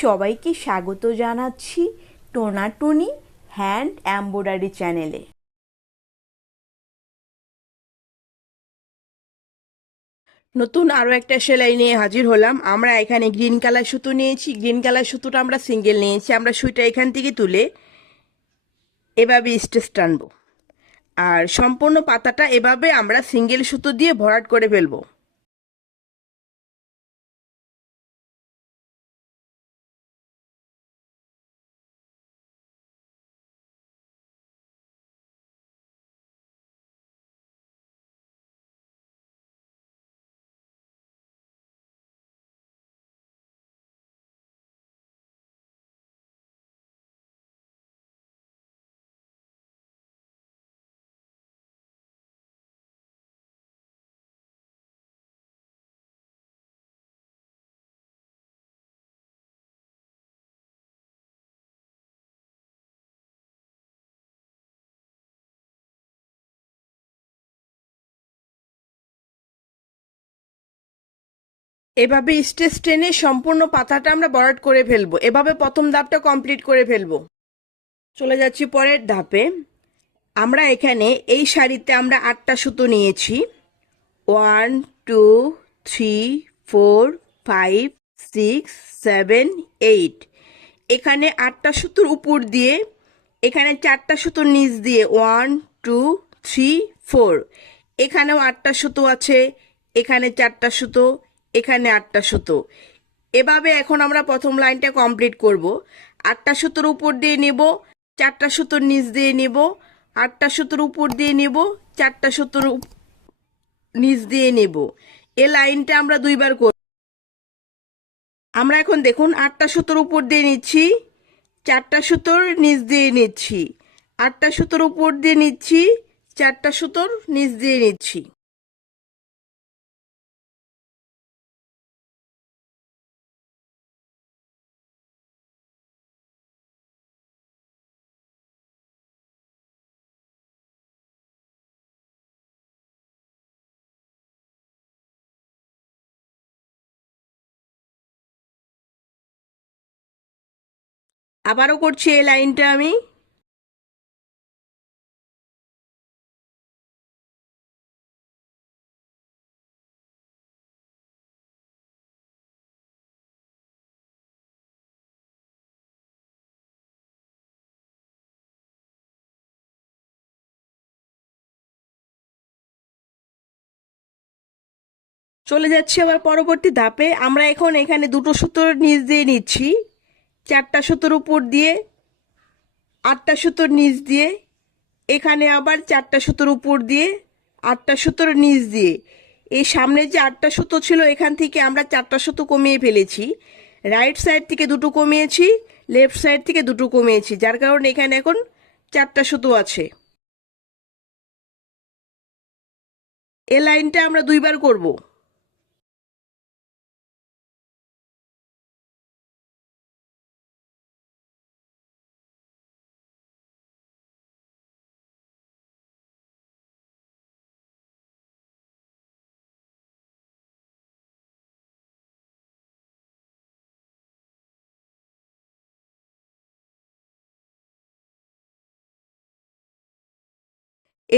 সবাইকে স্বাগত জানাচ্ছি টোনাটুনি হ্যান্ড এমব্রয়ডারি চ্যানেলে। নতুন আরও একটা সেলাই নিয়ে হাজির হলাম। আমরা এখানে গ্রিন কালার সুতো নিয়েছি। গ্রিন কালার সুতোটা আমরা সিঙ্গেল নিয়েছি। আমরা সুইটা এখান থেকে তুলে এভাবে স্টিচ টানবো, আর সম্পূর্ণ পাতাটা এভাবে আমরা সিঙ্গেল সুতো দিয়ে ভরাট করে ফেলবো। এভাবে স্টিচ টেনে সম্পূর্ণ পাতাটা আমরা ভরাট করে ফেলবো। এভাবে প্রথম ধাপটা কমপ্লিট করে ফেলবো। চলে যাচ্ছি পরের ধাপে। আমরা এখানে এই শাড়িতে আমরা 8টা সুতো নিয়েছি। 1 2 3 4 5 6 7 8। এখানে 8টা সুতোর উপর দিয়ে এখানে 4টা সুতোর নিচ দিয়ে 1 2 3 4। এখানেও 8টা সুতো আছে, এখানে 4টা সুতো, এখানে 8টা সুতো। এভাবে এখন আমরা প্রথম লাইনটা কমপ্লিট করব। 8টা সুতোর উপর দিয়ে নিব, 4টা সুতোর নিচ দিয়ে নিব, 8টা সুতোর উপর দিয়ে নিব, 4টা সুতোর নিচ দিয়ে নেব। এই লাইনটা আমরা দুইবার করব। আমরা এখন দেখুন 8টা সুতোর উপর দিয়ে নিচ্ছি, 4টা সুতোর নিচ দিয়ে নিচ্ছি, 8টা সুতোর উপর দিয়ে নিচ্ছি, 4টা সুতোর নিচ দিয়ে নিচ্ছি। আবারও করছি এই লাইনটা আমি। চলে যাচ্ছি আবার পরবর্তী ধাপে। আমরা এখন এখানে 2টো সুতোর নিচ দিয়ে নিচ্ছি, 4টা সুতোর উপর দিয়ে, 8টা সুতোর নিচ দিয়ে, এখানে আবার 4টা সুতোর উপর দিয়ে, 8টা সুতোর নিচ দিয়ে। এই সামনে যে 8টা সুতো ছিল এখান থেকে আমরা 4টা সুতো কমিয়ে ফেলেছি। রাইট সাইড থেকে 2টো কমিয়েছি, লেফট সাইড থেকে 2টো কমিয়েছি, যার কারণে এখানে এখন 4টা সুতো আছে। এই লাইনটা আমরা দুইবার করব।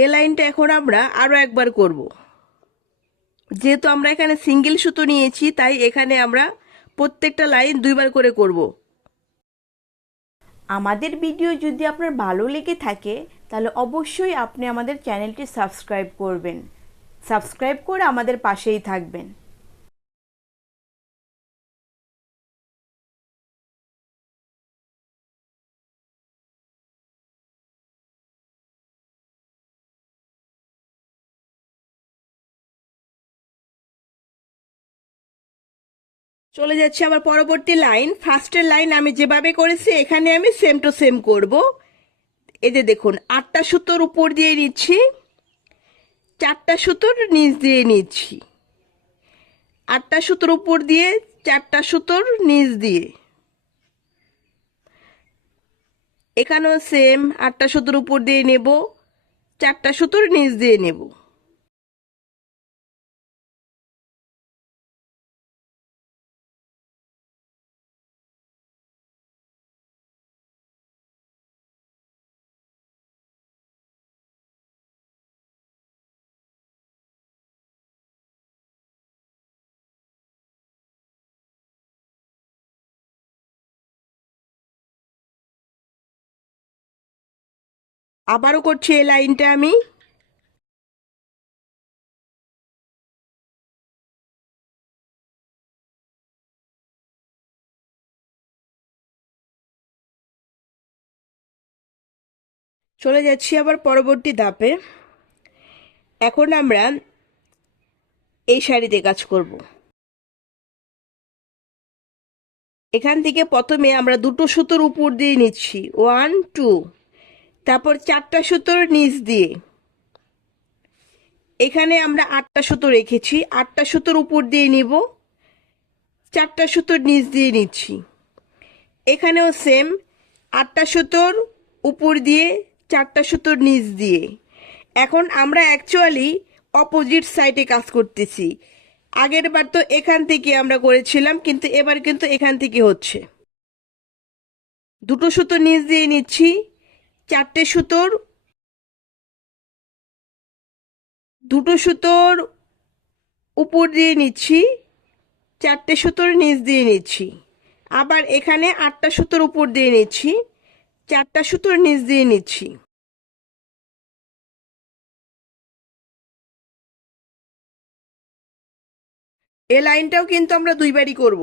এই লাইনটা এখন আমরা আরো একবার করব। যেহেতু আমরা এখানে সিঙ্গেল সুতো নিয়েছি, তাই এখানে আমরা প্রত্যেকটা লাইন দুইবার করে করব। আমাদের ভিডিও যদি আপনার ভালো লেগে থাকে তাহলে অবশ্যই আপনি আমাদের চ্যানেলটি সাবস্ক্রাইব করবেন। সাবস্ক্রাইব করে আমাদের পাশেই থাকবেন। চলে যাচ্ছে আবার পরবর্তী লাইন। ফার্স্টের লাইন আমি যেভাবে করেছি এখানে আমি সেম টু সেম করব। এই যে দেখুন 8টা সুতোর উপর দিয়ে নিচ্ছি, 4টা সুতোর নিচ দিয়ে নিচ্ছি, 8টা সুতোর উপর দিয়ে, 4টা সুতোর নিচ দিয়ে। এখানেও সেম 8টা সুতোর উপর দিয়ে নেব, 4টা সুতোর নিচ দিয়ে নেব। আবারও করছি এই লাইনটা আমি। চলে যাচ্ছি আবার পরবর্তী ধাপে। এখন আমরা এই শাড়িতে কাজ করব। এখান থেকে প্রথমে আমরা দুটো সুতোর উপর দিয়ে নিচ্ছি, 1 2, তারপর 4টা সুতোর নিচ দিয়ে, এখানে আমরা 8টা সুতো রেখেছি, 8টা সুতোর উপর দিয়ে নিব, 4টা সুতোর নিচ দিয়ে নিচ্ছি। এখানেও সেম, 8টা সুতোর উপর দিয়ে, 4টা সুতোর নিচ দিয়ে। এখন আমরা অ্যাকচুয়ালি অপোজিট সাইডে কাজ করতেছি। আগের বার তো এখান থেকে আমরা করেছিলাম, কিন্তু এবার কিন্তু এখান থেকে হচ্ছে। দুটো সুতো নিচ দিয়ে নিচ্ছি, 4টে সুতোর, দুটো সুতোর উপর দিয়ে নিচ্ছি, 4টে সুতোর নিচ দিয়ে নিচ্ছি। আবার এখানে 8টা সুতোর উপর দিয়ে নিচ্ছি, 4টা সুতোর নিচ দিয়ে নিচ্ছি। এই লাইনটাও কিন্তু আমরা দুইবারই করব।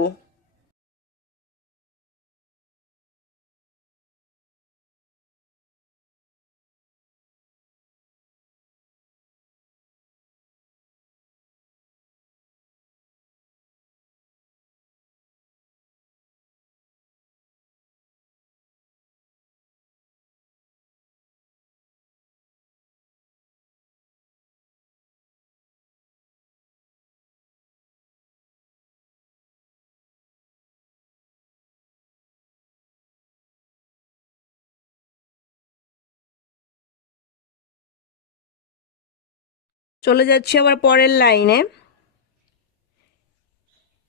চলে যাচ্ছি আবার পরের লাইনে।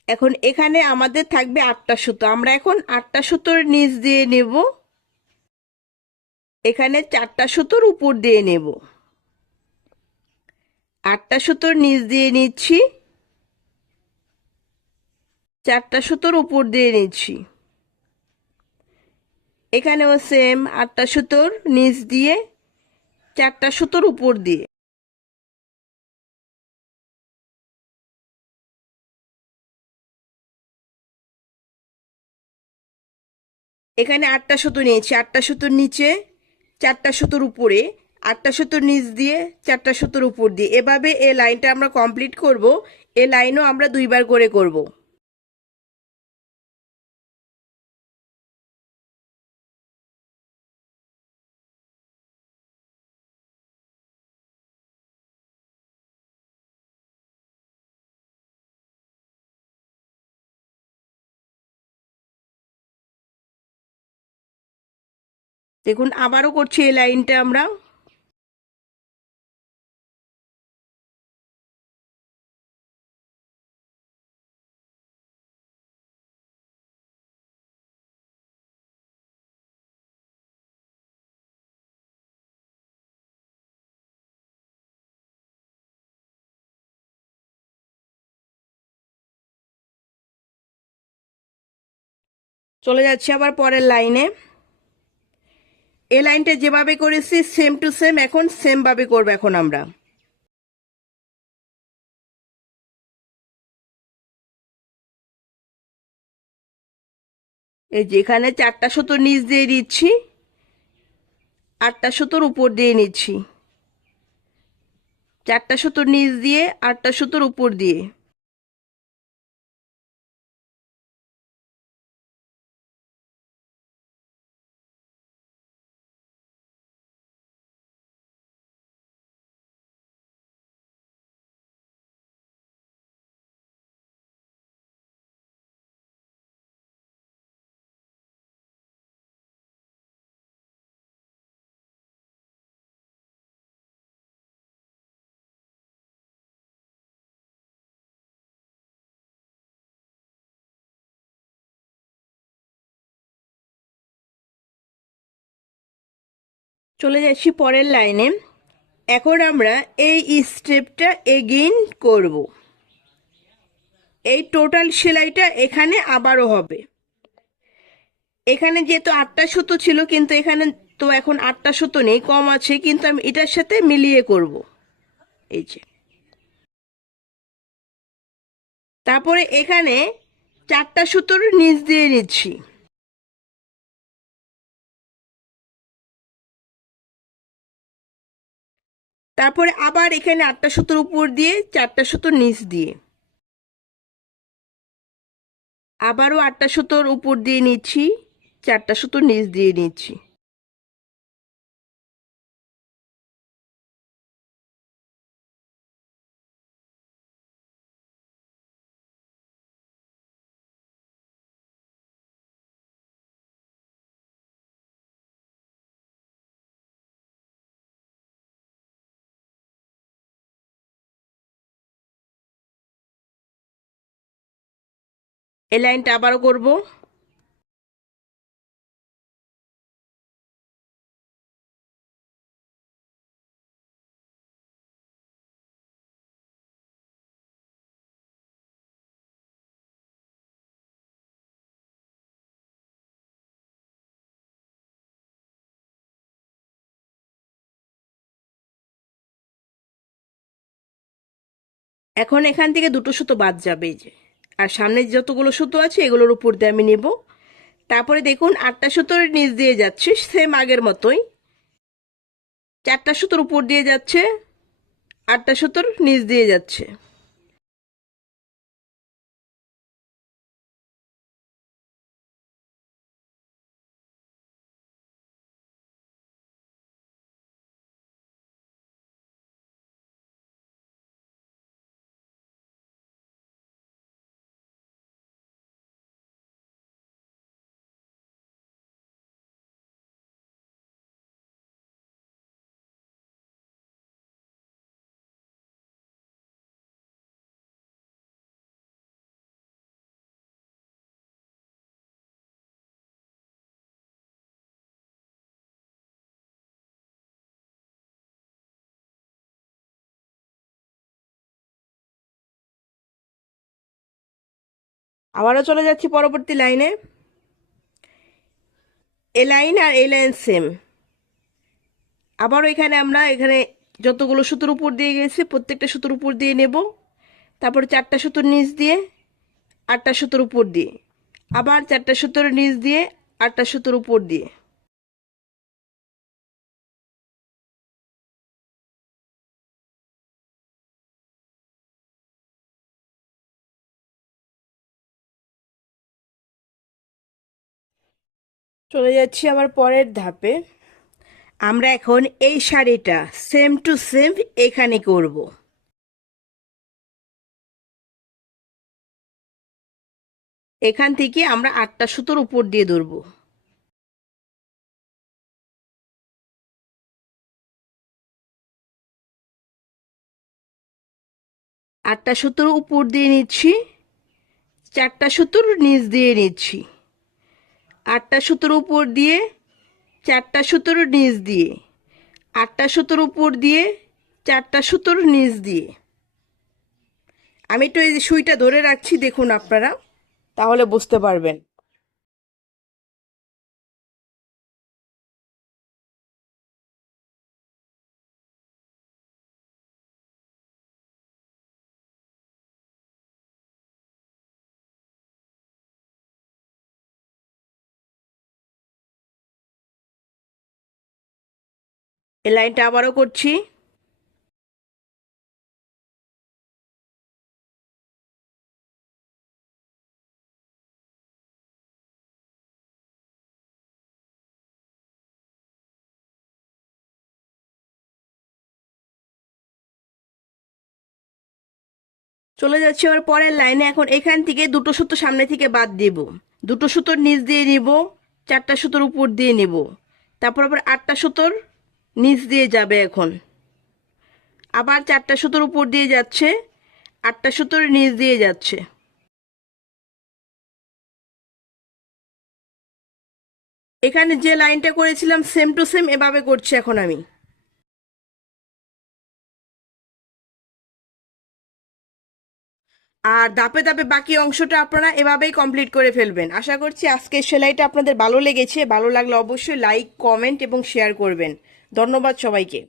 এখন এখানে আমাদের থাকবে 8টা সুতো, আমরা এখন 8টা সুতোর নিচ দিয়ে নেব, এখানে 4টা সুতোর উপর দিয়ে নেব, 8টা সুতোর নিচ দিয়ে নিচ্ছি, 4টা সুতোর উপর দিয়ে নিচ্ছি। এখানেও সেম, 8টা সুতোর নিচ দিয়ে, 4টা সুতোর উপর দিয়ে। এখানে 8টা সুতো নিয়েছি, 8টা সুতোর নিচে, 4টা সুতোর উপরে, 8টা সুতোর নিচ দিয়ে, 4টা সুতোর উপর দিয়ে। এভাবে এই লাইনটা আমরা কমপ্লিট করব। এই লাইনও আমরা দুইবার করে করব। দেখুন আবারও করছি এই লাইনটা আমরা। চলে যাচ্ছি আবার পরের লাইনে। এই লাইনটা যেভাবে করেছি সেম টু সেম এখন সেম ভাবে করবো এখন আমরা। এই যেখানে 4টা সুতোর নিচ দিয়ে দিচ্ছি, 8টা সুতোর উপর দিয়ে নিচ্ছি, 4টা সুতোর নিচ দিয়ে, 8টা সুতোর উপর দিয়ে। চলে যাচ্ছি পরের লাইনে। এখন আমরা এই স্টেপটা এগেইন করব। এই টোটাল সেলাইটা এখানে আবারও হবে। এখানে যেহেতু 8টা সুতো ছিল, কিন্তু এখানে তো এখন 8টা সুতো নেই, কম আছে, কিন্তু আমি এটার সাথে মিলিয়ে করব। এই যে, তারপরে এখানে 4টা সুতোর নিচ দিয়ে নিচ্ছি। তারপরে আবার এখানে 8টা সুতোর উপর দিয়ে 4টা সুতোর নিচ দিয়ে, আবারও 8টা সুতোর উপর দিয়ে নিচ্ছি, 4টা সুতোর নিচ দিয়ে নিচ্ছি। এই লাইনটা আবারও করব। এখন এখান থেকে দুটো সুতো বাদ যাবে, এই যে, আর সামনে যতগুলো সুতো আছে এগুলোর উপর দিয়ে আমি নেব। তারপরে দেখুন 8টা সুতোর নিচ দিয়ে যাচ্ছে, সেম আগের মতোই। 4টা সুতোর উপর দিয়ে যাচ্ছে, 8টা সুতোর নিচ দিয়ে যাচ্ছে। আবারও চলে যাচ্ছি পরবর্তী লাইনে। এ লাইন আর এই লাইন সেম। আবারও এখানে যতগুলো সুতোর উপর দিয়ে গেছে প্রত্যেকটা সুতোর উপর দিয়ে নেব। তারপরে 4টা সুতোর নিচ দিয়ে, 8টা সুতোর উপর দিয়ে, আবার 4টা সুতোর নিচ দিয়ে, 8টা সুতোর উপর দিয়ে। চলে যাচ্ছি আবার পরের ধাপে। আমরা এখন এই শাড়িটা সেম টু সেম এখানে করব। এখান থেকে আমরা 8টা সুতোর উপর দিয়ে ধরবো। 8টা সুতোর উপর দিয়ে নিচ্ছি, 4টা সুতোর নিচ দিয়ে নিচ্ছি, 8টা সুতোর উপর দিয়ে, 4টা সুতোর নিচ দিয়ে, 8টা সুতোর উপর দিয়ে, 4টা সুতোর নিচ দিয়ে। আমি একটু এই সুইটা ধরে রাখছি, দেখুন আপনারা, তাহলে বুঝতে পারবেন। এই লাইনটা আবারও করছি। চলে যাচ্ছি আবার পরের লাইনে। এখন এখান থেকে দুটো সুতো সামনে থেকে বাদ দিব, দুটো সুতোর নিচ দিয়ে নিব, 4টা সুতোর উপর দিয়ে নিব, তারপর আবার 8টা সুতোর নিচ দিয়ে যাবে। এখন আবার 4টা সুতোর উপর দিয়ে যাচ্ছে, 8টা সুতোর নিচ দিয়ে যাচ্ছে। এখানে যে লাইনটা করেছিলাম সেম টু সেম এভাবে করছি এখন আমি। আর ধাপে ধাপে বাকি অংশটা আপনারা এভাবেই কমপ্লিট করে ফেলবেন। আশা করছি আজকের সেলাইটা আপনাদের ভালো লেগেছে। ভালো লাগলে অবশ্যই লাইক, কমেন্ট এবং শেয়ার করবেন। ধন্যবাদ সবাইকে।